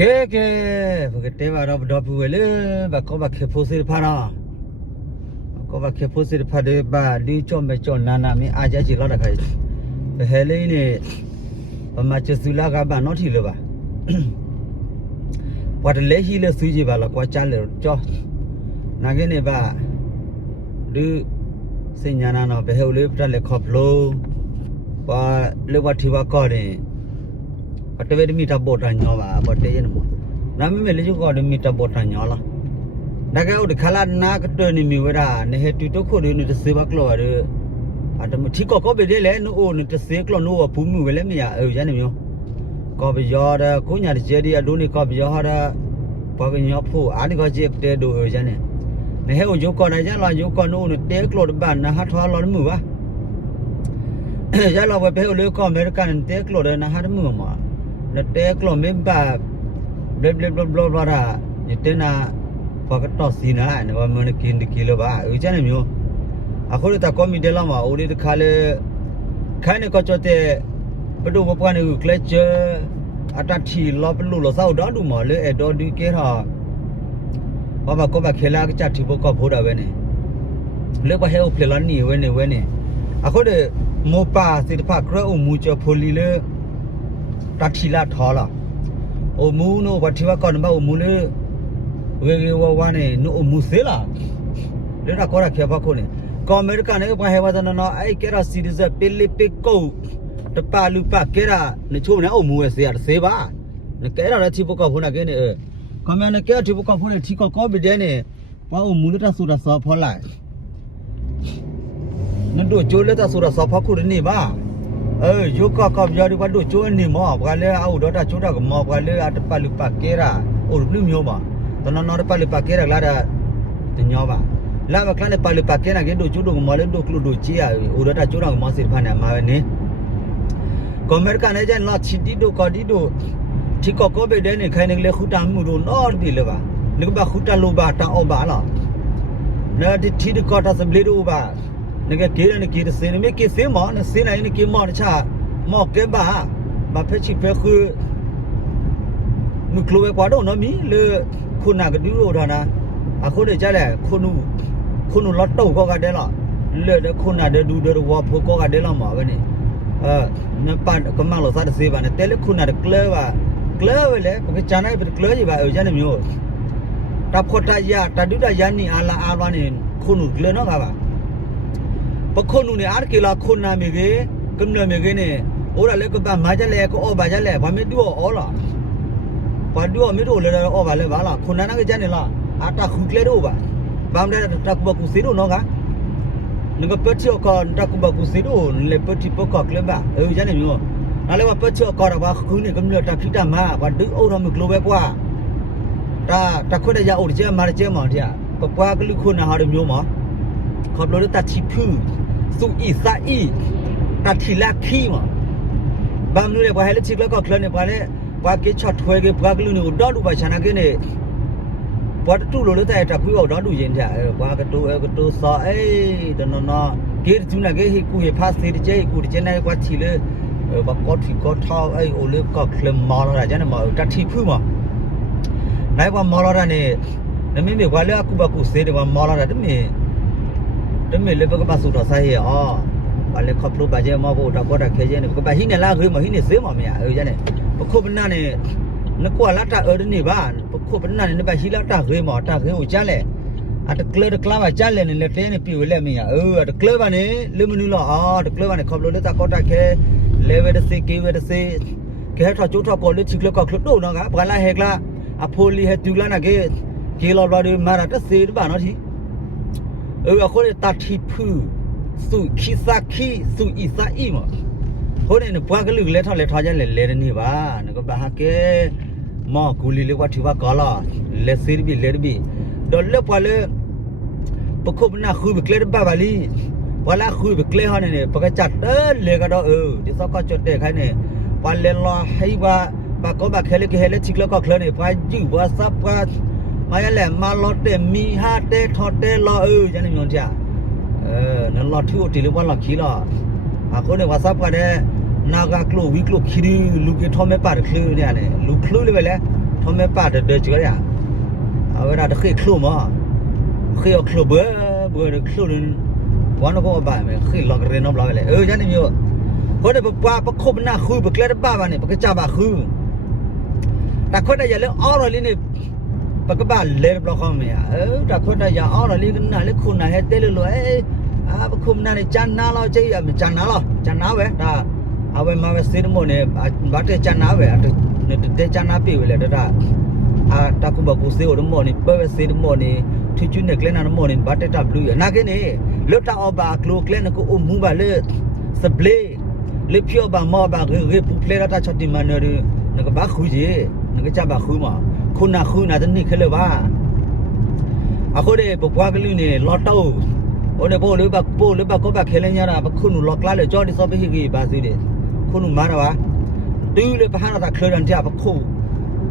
ကဲကဲဘကတဲဘာတော့တော့ပူလေဘကောဘခေဖိုးစစ်ဖာရာကောဘခေဖိုးစစ်ဖာတဲ့ဘာဒီချော့မချော့နာနာမင်းအားကြချီလောက်တခါဟဲလေးနဲ့ပမချစူလာကဘာနော်ထီလိုပါဘာတလဲရှိလဲစူးကြည့်ပါလားကွာချလဲကြောနာကင်းနေပါဒီစဉ္ညာနာတော့ဘယ်ဟိုလေးပြတ်လဲခေါပလို့ဘာလေဘာထီဘာကောတယ် 8 meter botan nyawa bote yen mo na me me lejo ko 8 meter botan nyala da ga ud khala na ka to ni mi wera ne he tu to kho ni de se ba klo re atam thi ko ko be de le no o ni de se klo no bu mu we le me ya e ya ne myo ko be yo da ko nya de je di adu ni ko be yo ha da ba ga nyo phu a ni ko je de do ya ne ne he o yo ko na ya la yo ko no ni de klo de ba na ha thwa lo mu ba ya la we be o le ko american de klo de na ha mu ma ကလို့တဲ့နာဟာမှုမှာတဲကလို့မင်းပါဘလဘလဘလဘလာညတဲ့နာဘာကတော့စီနာနဘာမနကင်းဒီကီလိုပါဦးချနေမျိုးအခုတော့ကောမီတဲလာမှာဦးဒီတခါလေခိုင်းနေကောချတဲ့ဘဒုဘပကနေကလက်ချာအတတီလောဘလူလောစောက်တော့ဒူမလေအတော်ဒီကေဟာဘာဘာကောဘခဲလာကချတီဘကောဖိုးတာပဲနေလေဘဟဲုဖလန်နီဝဲနေဝဲနေအခုတဲ့မောပါစိတဖကရအမူချဖိုလီလေ တတိလာထောလာအမူနိုဝတိဝကောနဘအမူလေဝေဝဝနေနိုအမူစေလာလေရကောရခေဘခုနေကောအမေရိကန်နဲ့ဘာဟဲဝဒနနောအိုက်ကရစီဒီဇပီလီပီကိုတပါလူပကဲရနေချုံနေအမူရဲ့စေရစေပါနေကဲရတဲ့တိဘကောဖုနာကဲနေကမန်ကဲတိဘကောဖုနေတိကောကောဘီဒဲနေဘာအမူလတဆူရဆောဖောလိုက်နတို့ကျိုးလက်တာဆိုတော့စောဖခုနေပါ အဲယုကကပြရဒီကတို့ကျိုးနေမောဘာလဲအော်တော့တာကျိုးတာကမောဘာလဲအတပလူပကဲရာအိုဘလူမျိုးပါတနနော်ပလူပကဲရာလာတာတညောပါလာမကလည်းပလူပကဲရာကဲတို့ကျိုးတို့မောလဲတို့ကလူတို့ကြီးရအိုတော့တာကျိုးတာကမောစီဖာနေမှာပဲနေကွန်မန်ကနေကျန်လာချီတီတို့ကဒီတို့ဒီကောကောဘေဒဲနေခိုင်းနေလေခူတာမှုတို့နော်ဒီလေပါနေကဘာခူတာလိုပါတာအောဘာလားနာဒီတီဒီကောတာစဘလီတို့ပါ nge kire ni kire se ni me ke se ma na se na ni ke ma na cha mo ke ba ba phe chi phe khu nu klo we kwa do no mi le khu na ga du ro da na a khu de cha le khu nu khu nu lo to ko ga de la le de khu na de du de wa pho ko ga de la ma ba ni eh na pa ko ma lo sa de se ba ne te le khu na de kle ba kle we le ko cha na be kle ji ba e ja ne myo ta pho ta ya ta du da ya ni ala a ba ni khu nu le no ga ba ပ ခုနုနေအာကေလာခုနာမေကေကမ်နမေကေနေအိုရလေကဘာမာကြလေကိုအောဘာကြလေဘာမေတူအောလာဘာတူအမေတို့လေအောဘာလေဘာလာခုနာနာကကြနေလားအာတာခုကလေတော့ဘာဘာမလဲတကဘကူစီတို့နော်ကငါပက်ချောကန်တကဘကူစီတို့လေပတိပကကလေဘာအေးကြနေမျိုးနားလေပက်ချောကောဘာခုနေကမ်နတာခိတာမာဘာဒူအောရမကလိုပဲကွာတာတခွတဲ့ရအိုကျဲမာကျဲမောင်တဲ့ပပွားကလူခုနာဟာမျိုးမှာခေါပလိုတချီ ဖူးสุอีซาอีตัดทีละขี้มาบางนู้นเนี่ยพอให้ลูกชิกแล้วก็เคลื่อนเนี่ยพอเนี่ยพอเกี่ยช็อตถวยกี่พอกลุ่นเนี่ยดอดูไปชนะกี่เนี่ยพอตู้โลเลยแต่ตะคุยเอาดอดูเย็นจ้ะเออพอกระตูเออกระตูซอเอ้ตนนอเกี่ยจูน่ะเกี่ยกูเฮพาสเตดิเจกูดิเจเนี่ยกว่าทีเลยเออบักกอทีกอท้าไอ้โอเลยก็เคลมมอลละจ้ะเนี่ยมาตัดทีพูมาไหนว่า တမေလေပကပဆူတော့ဆိုင်ရအော်ဘာလေခေါပလို့ပါကျဲမောဖို့တော့ကောတာခဲကျဲနေပကပဟိနေလာခေမဟိနေစေးမမရအေးကျနေပခုပနာနေနကွာလာတာအော်နေပါပခုပနာနေပါဟိလာတာခေမောတာခေကိုကြားလေအတကလကလာပါကြားလေနေလေတဲနေပြဝလဲမရအေးအတကလပါနေလေမနူလာအော်တကလပါနေခေါပလို့လက်တာကောတာခဲလေဝဲတစေကေဝဲတစေခဲထကျိုးထကောလေချီကလကခလတော့နော်ကဘာလာဟဲကလာအဖိုလီဟတူလာနာကေကေလော်ဘာဒီမာရတစေတပါနော်ဒီ เออคนเนี่ยตัดที่พื้สุคิซาคิสุอิซาอีมาคนเนี่ยปวกลึกเลยท่อเลยท่อจะเลยเลยนี่บ้านี่ก็บ้าเกมอกูลีเลยว่าที่ว่ากอล่าเลซิรบีเลรบีดอลเลปวาเลปะคุบนะคุยบเคลบ้าบาลีวลาคุยบเคลฮอนเนี่ยปะกจัดเออเลยก็ดอเออที่ซอกก็จดเด็กให้เนี่ยปาเลลอให้ว่าปะก็บะเคลเคเลชิกแล้วก็เคลเนี่ยปาจูว่าซับ มาอย่าแหลมมาลอดเดมีฮาเดทอดเดลอเออจะนี่ยนจ้ะเออนั่นลอดที่อุติหรือว่าลอดขี้ลออาคนในวาซับก็ได้นากากลูวิกลุกขี้รูลูกทอมไม่ปาดคลื่นเนี่ยนี่ลูกคลื่นเลยไปแล้วทอมไม่ปาดเดินจืดเนี่ยเอาเวลาจะขี้คลื่นมั้งขี้เอาคลื่นเบื่อเบื่อคลื่นวันนั้นก็มาบ่านไปขี้ลอกเรียนน้องำลอยเลยเออจะนี่ยมคนในปะปะปะคบหน้าคือปะเกล็ดบ้าบ้านเนี่ยปะกระจ้าบ้าคือแต่คนในอย่าเลี้ยงอ้อเลยนี่ ปกบ้าเล่นบล็อกเขาไม่อ่ะเออแต่คนเดียวอ๋อเลยกันน่ะเลยคุณน่ะเฮ็ดเตลเลยอ่าประคุมน่ะนี่จันน่าเราใจอ่ะจันน่าเราจันน่าเว้ยဒါအဝဲမှာပဲစေတမို့နဲ့ဘာတဲ့ချန်နာပဲအတဲ့ချန်နာပြေပဲလေဒါအာတကုဘကုစေโอဒမော်နေပဲစေတမော်နေထချူနေကလနာမော်နေဘာတဲ့တဘလူရနာကနေလွတ်တာအဘာကလိုကလနကိုအမှုပါလေစပလေလေဖြောဘာမောဘာရေပူပလေရတာချတိမနရနကဘာခူကြီးနကချဘာခူမ ခုနာခုနာတနိခလေပါအခုတဲ့ပပွားကလူနေလော်တော့ဟိုနေပို့လို့ပါပို့လို့ပါကောပါခဲလညာတာခုနလော်ကလာလေကြောဒီစောပိဟိကြီးပါစီတယ်ခုနမာရပါတူလေပဟာနာတာခလရန်ကြပါခု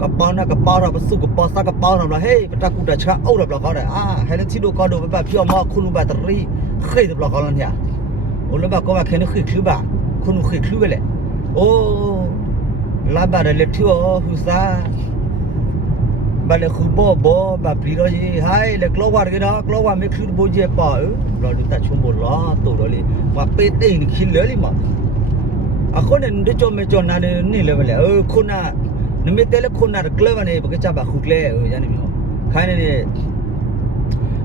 ကပောင်းနာကပောင်းတော့ပစုကပောင်းစကပောင်းတော့ဟေးပတကူတချာအော်တော့ဘလကောတယ်အာဟဲလချီတို့ကောတော့ပပဖြောမခုနပါတရီခေးဘလကောလန်ညာဟိုလဘကောပါခဲနခိခလူပါခုနခိခလူပဲလေအိုးလာဘာလေထီယဟူစာ ဘလခုဘောဘောပပလီရောကြီးဟိုင်လကလောဝါရကဒါကလောဝါမေခူဘိုဂျေပါလောလူတချုံဘောလာတော်တော်လေးမပေတိန်ခိလဲလီမအခုနဲ့ဒီကြောမေကြောနာနေနေလဲမလဲအိုးခုနနမေတဲလခုနကလဝနေပကချပါခုကလဲရနေမြောခိုင်းနေ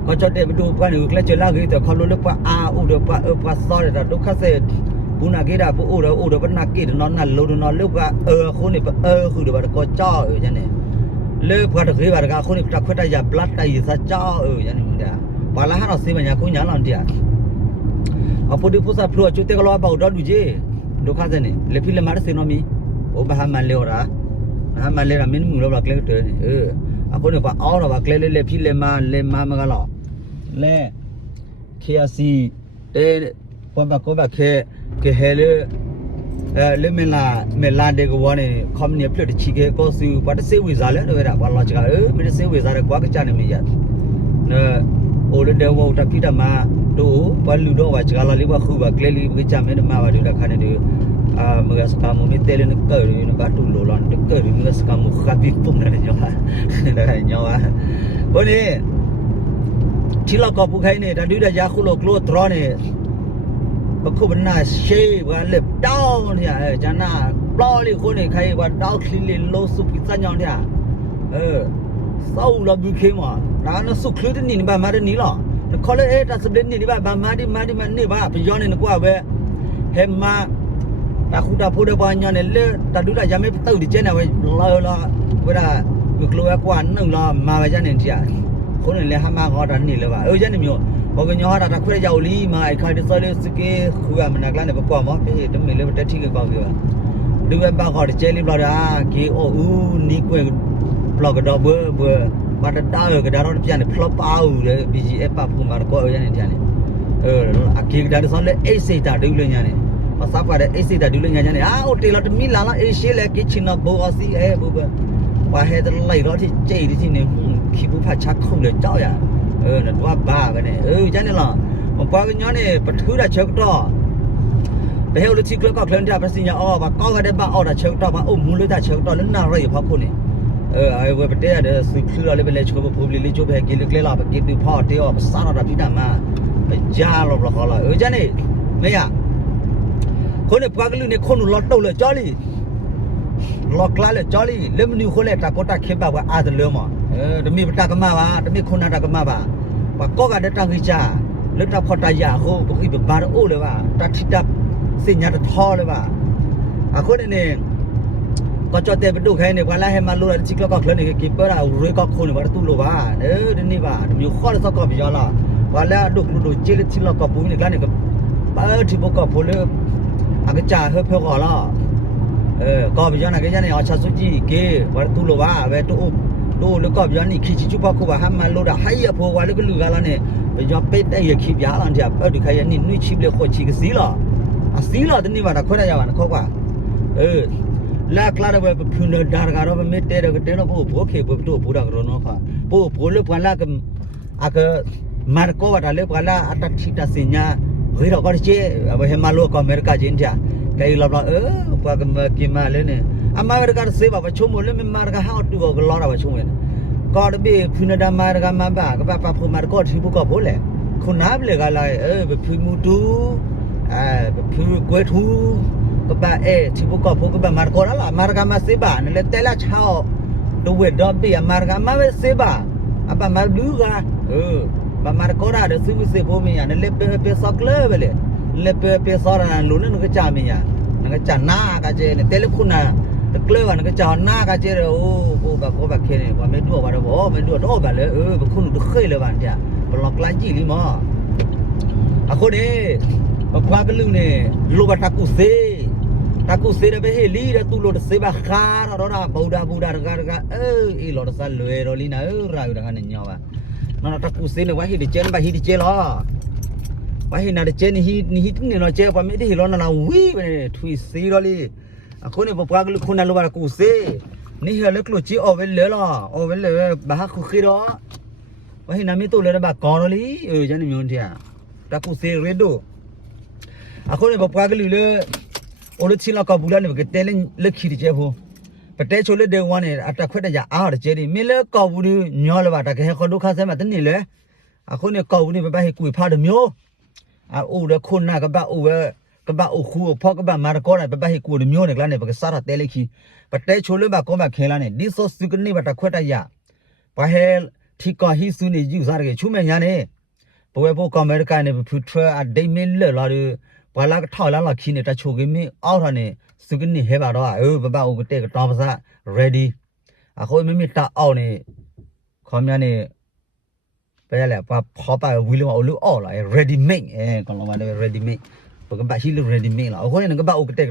ကောချတဲ့ဘဒူပန်ကိုကလချလာခဲ့တဲ့ခလုံးလပအာဥဒပအပစောရတာဒုက္ခစေဘူးနာကေတာဘူးအိုရအိုရပနာကေတနော်နာလောဒနော်လုကအဲခုနေအဲခုဒဘကောချရနေ อูเดปนากีดนอนนั่นโลดนอนลึกว่าเออคนนี่เออคือเดบก็จ้อเออจังเนี่ยเลิกพอตะกีบาดกาคนนี่ตะขวดยาบลัดไตซะจ้อเออจังนี่ดาบาลาหาเราสิมันยาคุญญาลันเดียအပူဒီပူစာဖလိုချူတေကလောဘောက်တော့လူကြီးဒုက္ခစနေလေဖိလမာရစနိုမီအိုဘာဟာမန်လေရာဟာမန်လေရာမင်းမူလောကလေတေเออအခုနေပါအော်တော့ပါကလေလေဖိလေမာလေမာမကလောလဲ KRC တဲ့ဘောဘကောဘခဲကဟဲလေ အဲလေမလာမလာတဲ့ကွာနေကွန်မြူနတီဖလက်ချီကေကောစီပတ်စေဝီဇာလဲတော့ရပါလာချာအဲမင်းစေဝီဇာရကွာကချာနေမိရနော်အိုလတဲ့ဝတ်တကိတမတို့ဘလူတော့ပါချာလာလေးပါခုပါကလေလေးပကချာမင်းမှာပါတို့ခါနေတို့အာမကစကမှုနေတယ်လည်းကရီနကတူလိုလန်တကရီမကစကမှုခပိပုံနေညောဟာဒါညောဟာဘို့နေချီလောက်ကောပုခိုင်းနေတာတူတရာခုလို့ကလို့ဒရောနေ โลกลัวตรอเนี่ยบคุบนาเชวันเล็บดาวเนี่ยเออจานาปลอลิคนเนี่ยใครว่าดาวคลิลิโลสุปิซันยองเนี่ยเออเศร้าเราบุเคมาร้านสุคลืดนี่นี่บ้ามาดนี่หรอคอเลเอตัสเบนนี่นี่บ้าบ้ามาดิมาดิมันนี่บ้าไปย้อนนี่กว่าเว้เฮมาตาคุตาพูดบ้านย้อนเนี่ยเลตาดูดายาไม่ตู้ดิเจนะเว้ลอลอเวลาบุกลัวกว่านึงลอมาไปจานเนี่ยที่ခုနလေဟမကောတာနေလေပါအေးကျနေမျိုး ဘောကညောတာတခွဲရောက်လီမာအိုက်ခိုင်တဆောလေစကေခူရမနကလာနေပပွားမပေတမီလေတက်ထီကကောက်ပြပါလူဝဲပါခေါ်ကျဲလီဘလာဂေအိုဦးနီကွဲဘလော့ကတော့ဘဘဘာတတာကဒါတော့ပြန်နေဖလော့ပါဦးလေ BGF ပဖူမာကောရနေကြတယ်အဲအကေဒါဆောလေအိစိတာဒူလညာနေပစပ်ပါတဲ့အိစိတာဒူလညာညာနေအာအိုတေလာတမီလာလာအေရှေလေကစ်ချင်နဘောအစီအဲဘူဘဘာဟဲတလိုက်တော့ကြိတ်ဒီနေခိဘူးဖတ်ချက်ခုံလေကြောက်ရ เออนะตัวบ้าไปเนี่ยเออจันนี่ล่ะมันปากันย้อนเนี่ยปะทูดาเชกตอไปเฮลทิกลก็เคลนดาปะสิญาอ้อบ่ก้อก็ได้บ่อ้อดาเชกตอบ่อุ้มมูลดาเชกตอแล้วน่ารอยพอคนนี่เออไอ้เวปเตะเดสุคลือเลยไปเลยชกบ่พูบลิจูเบกิลเคลลาบ่กิตูพอเตอบ่ซาดาพิดามาไ เออดมีปตากมาว่าดมีคนตากมาว่าปากก็กระดตังกิจาเลือดตาพอตายาโคปกิบบาร์โอเลยว่าตาทิดับสิญญาตท่อเลยว่าอะคนนี่ก็จอเตไปดูใครเนี่ยวันแรกให้มาลู้จิกแล้วก็เคลื่อนนี่กิบเปอร์อะรวยก็คนวัาตุ้ลว่าเออดีนี่ว่ามีข้อแลสก็ไปยอละวันแล้วดูดูจิลจิลก็ปุ่นนี่ก็เนี่ยก็เปิที่บกก็พูดเลยอาก็จ่าเฮ้ยเพื่อก่อละเออก็ไปยอนะก็ยันเนี่ยอาชาสุจิเกวัาตุ้ลว่าเวตุอุ ดูแล้วก็บิยอนี่ขี้จิจุปก็ว่าหามาลูดาให้ยพอว่าแล้วก็ลูกละเนี่ยบิยอเป็ดได้ยขี้ยาลันจะเปิดดูใครนี่นุ่ยชิบเลยโคชิกสีละอ่ะสีละตนี่บ่าခွဲရရပါနော်ခေါကเออလာကလာတော့ဖုန်ဒါကတော့မတဲတော့တဲတော့ဘို့ဘို့ခေဘို့တို့ဘူတာကရောနော်ဖာဘို့ America సేవ బచ్చు మొల్ల మె మార్గ how to go గ్లోరా బచ్చు మె కాడ బి ఫునడా మార్గ మా బా క పా పా ఫు మార్గ కోట్ హిబు కో బోలే खुना ले गाला ए बेफु मुटु आ बेफु गोथु कबा ए छिबु को फु कबा मार कोरा ला मार गा मा सेबा ने ले तेला छाओ दुवे डबे मार गा मा सेबा अबा मार दु गा ओ बा मार कोरा रे सिमु से भो मिया ने ले पे पे सकले बेले ले पे पे सरा लुने नुके चा मिया नुके चा ना का जे ने तेले खुना ตะเกลือนก็จอนหน้ากันเจอโอ้แบบโอ้แบบเคนี่ว่าไม่ดูว่าเราบอกไม่ดูโอ้แบบเลยเออบางคนดูเคยเลยวันเดียบล็อกไลน์จีลิมออะคนนี้บางคนเป็นลุงเนี่ยลูกบัตรกุเซ่ตะกุเซ่ไปเฮลีแล้วตูหลดเซบักคาร์รอราบูดาบูดาร์การ์กาเอออีหลอดซาลุเอรอลีน่าเออราอยู่ดังนั้นเนี่ยว่ะนั่นตะกุเซ่เนี่ยว่าฮิดิเจนไปฮิดิเจลอว่าหินอะไรเจนี่ฮิฮิตุ่เนี่ยเราเจอว่าไม่ได้ฮิลอนานาวิ่งไปทุยซีรอลี အခုနေပပွားကလခုနလိုပါကူစေနေဟလကလိုချီအော်ဝဲလေလာအော်ဝဲလေဘာခုခီရောဝဟိနမီတိုလေဘာကောရလီအေဂျန်ညွန်တျာတကူစေရဒိုအခုနေပပွားကလူလေအိုလချီလာကဘူလာနေကတဲလင်းလက်ခီချေဖို့ပတဲချိုလေဒေဝါနေအတခွက်တကြအားရကျဲဒီမီလေကောဘူးညောလပါတကယ်ခဒုခဆဲမတနေလေအခုနေကောဘူးနေဘဘဟေကွေဖားတယ်မျိုးအိုရခုနာကဘအိုဝဲ ကဘာအခုဖောက်ကဘာမာကောရပပဟိကိုလမျိုးနေကလာနေပကစားတဲလိခီပတဲချိုလဘကောမခဲလာနေဒီဆိုစုကနေဘတခွတ်တရပဟဲထီကဟီစုနေယူစားရချုမဲညာနေဘဝဘောကအမေရိကန်နေဖူထရအဒိမဲလလာရဘလာကထောက်လာလာခီနေတချိုကမီအောက်ရနေစုကနေဟဲပါတော့အေဘဘအိုကတဲ့ကတော့ပါစား ready အခုမမီတာအောက်နေခေါမညာနေပဲလေပါဖောပါဝီလုံးအလူအော်လာ ready made အဲကောင်လောမနေ ready made ဘကဘာရှိလို့ ready made လာအခုနေကဘာအိုကတဲ့